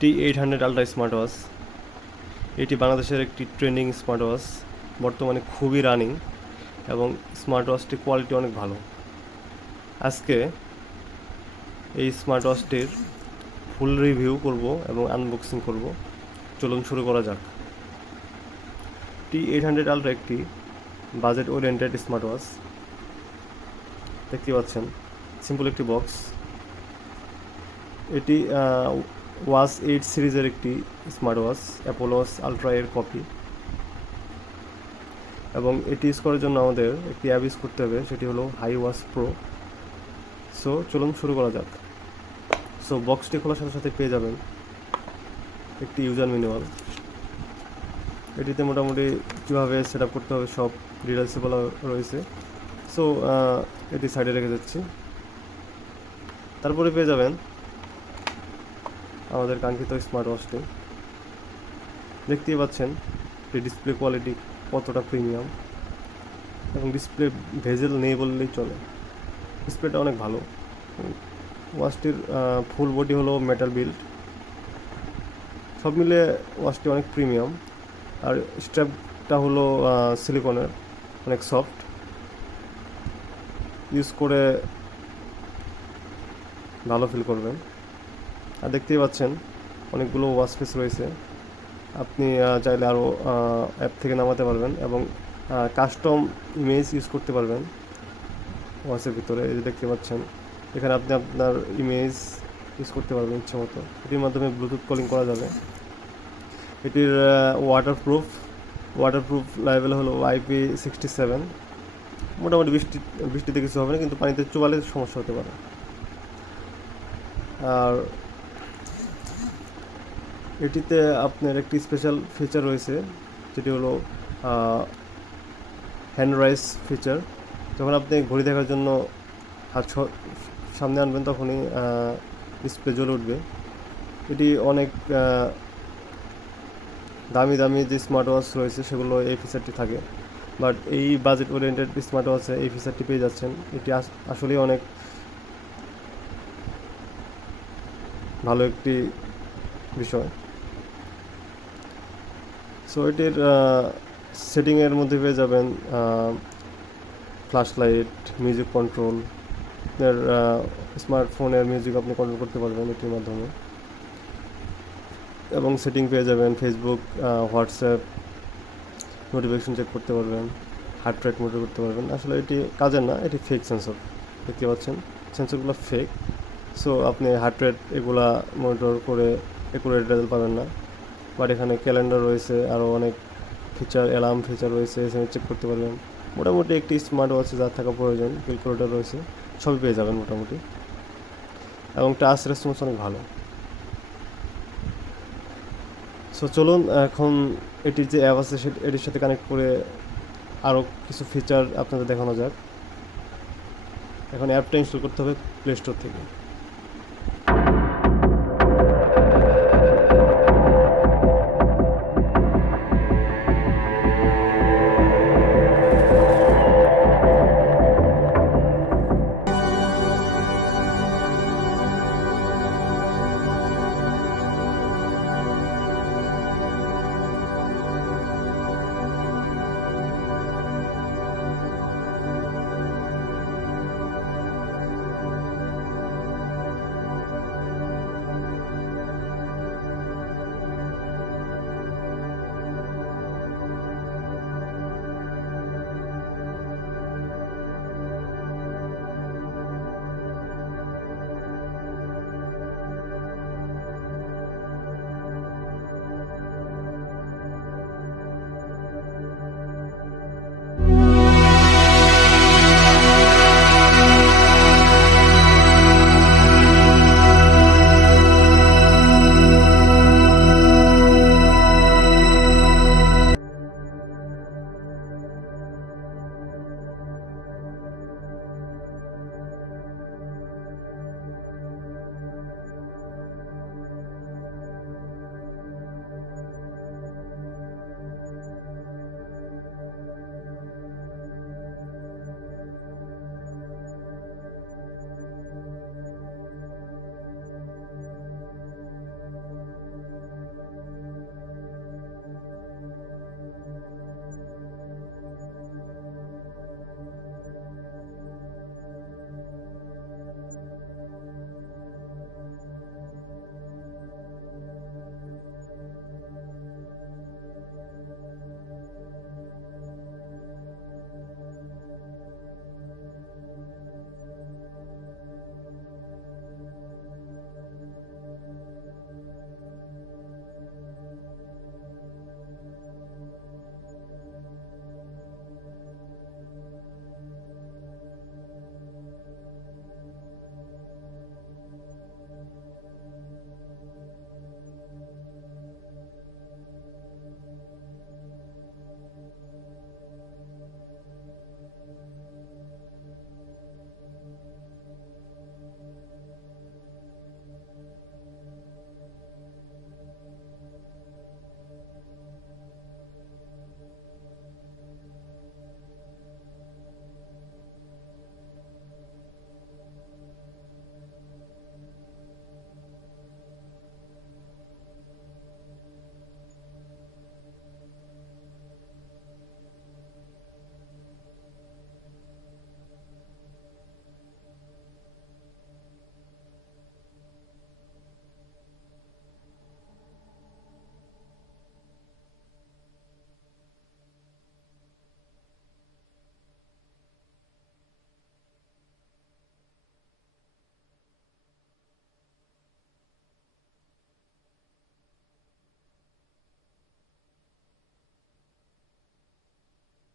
T800 ultra smart watch. এটি বাংলাদেশের একটি ট্রেন্ডিং স্মার্ট ওয়াচ, বর্তমানে খুবই রানিং এবং স্মার্ট ওয়াচটির কোয়ালিটি অনেক ভালো। আজকে এই স্মার্ট ওয়াচটির ফুল রিভিউ করব এবং আনবক্সিং করব। চলুন শুরু করা যাক। T800 আলট্রা একটি বাজেট ওরিয়েন্টেড স্মার্ট ওয়াচ। দেখতে পাচ্ছেন সিম্পল একটি বক্স। এটি ওয়াচ 8 সিরিজের একটি স্মার্ট ওয়াচ, অ্যাপোলোস আলট্রা এর কপি। এবং এটি ইউজ করার জন্য আমাদের একটি অ্যাপ ইউজ করতে হবে, সেটি হলো HiWatch প্রো। সো চলুন শুরু করা যাক। সো বক্সটি খোলার সাথে সাথে পেয়ে যাবেন একটি ইউজার ম্যানুয়াল। এটিতে মোটামুটি কীভাবে সেট আপ করতে হবে সব ডিটেলসে বলা রয়েছে। সো এটি সাইডে রেখে যাচ্ছি। তারপরে পেয়ে যাবেন আমাদের কাঙ্ক্ষিত স্মার্ট ওয়াচটি। দেখতেই পাচ্ছেন যে ডিসপ্লে কোয়ালিটি কতটা প্রিমিয়াম, এবং ডিসপ্লে ভেজেল নেই বললেই চলে। ডিসপ্লেটা অনেক ভালো। ওয়াচটির ফুল বডি হলো মেটাল বিল্ড। সব মিলে ওয়াচটি অনেক প্রিমিয়াম। আর স্ট্র্যাপটা হলো সিলিকনের, অনেক সফট। ইউজ করে ভালো ফিল করবেন। আর দেখতেই পাচ্ছেন অনেকগুলো ওয়াচ ফেস রয়েছে। আপনি চাইলে আরও অ্যাপ থেকে নামাতে পারবেন এবং কাস্টম ইমেজ ইউজ করতে পারবেন ওয়াচের ভিতরে। এই যে দেখতে পাচ্ছেন এখানে আপনি আপনার ইমেজ ইউজ করতে পারবেন ইচ্ছে মতো। এটির মাধ্যমে ব্লুটুথ কলিং করা যাবে। এটির ওয়াটারপ্রুফ লেভেল হলো IP67। মোটামুটি বৃষ্টিতে কিছু হবে না, কিন্তু পানিতে চুবালে সমস্যা হতে পারে। আর এটিতে আপনার একটি স্পেশাল ফিচার রয়েছে, যেটি হলো হ্যান্ড রাইজ ফিচার। যখন আপনি ঘড়ি দেখার জন্য হাত সামনে আনবেন তখনই ডিসপ্লে জ্বলে উঠবে। এটি অনেক দামি দামি যে স্মার্ট ওয়াচ রয়েছে সেগুলো এই ফিচারটি থাকে, বাট এই বাজেট ওরিয়েন্টেড স্মার্ট ওয়াচে এই ফিচারটি পেয়ে যাচ্ছেন। এটি আসলেই অনেক ভালো একটি বিষয়। সো এটির সেটিংয়ের মধ্যে পেয়ে যাবেন ফ্ল্যাশ লাইট, মিউজিক কন্ট্রোল। আপনার স্মার্টফোনের মিউজিক আপনি কন্ট্রোল করতে পারবেন এটির মাধ্যমে। এবং সেটিং পেয়ে যাবেন ফেসবুক, হোয়াটসঅ্যাপ, নোটিফিকেশন চেক করতে পারবেন, হার্ট রেট মনিটর করতে পারবেন। আসলে এটি কাজের না, এটি ফেক সেন্সর। দেখতে পাচ্ছেন সেন্সরগুলো ফেক। সো আপনি হার্ট রেট এগুলা মনিটর করে একুরেট রেজাল্ট পাবেন না। বাট এখানে ক্যালেন্ডার রয়েছে, আরও অনেক ফিচার, অ্যালার্ম ফিচার রয়েছে, এসএমএস চেক করতে পারবেন। মোটামুটি একটি স্মার্ট ওয়াচে যা থাকা প্রয়োজন, ক্যালকুলেটর রয়েছে, সবই পেয়ে যাবেন মোটামুটি। এবং টাচ রেসপন্স অনেক ভালো। সো চলুন এখন এটির যে অ্যাপ আছে এটির সাথে কানেক্ট করে আরও কিছু ফিচার আপনাদের দেখানো যাক। এখন অ্যাপটা ইনস্টল করতে হবে প্লে স্টোর থেকে।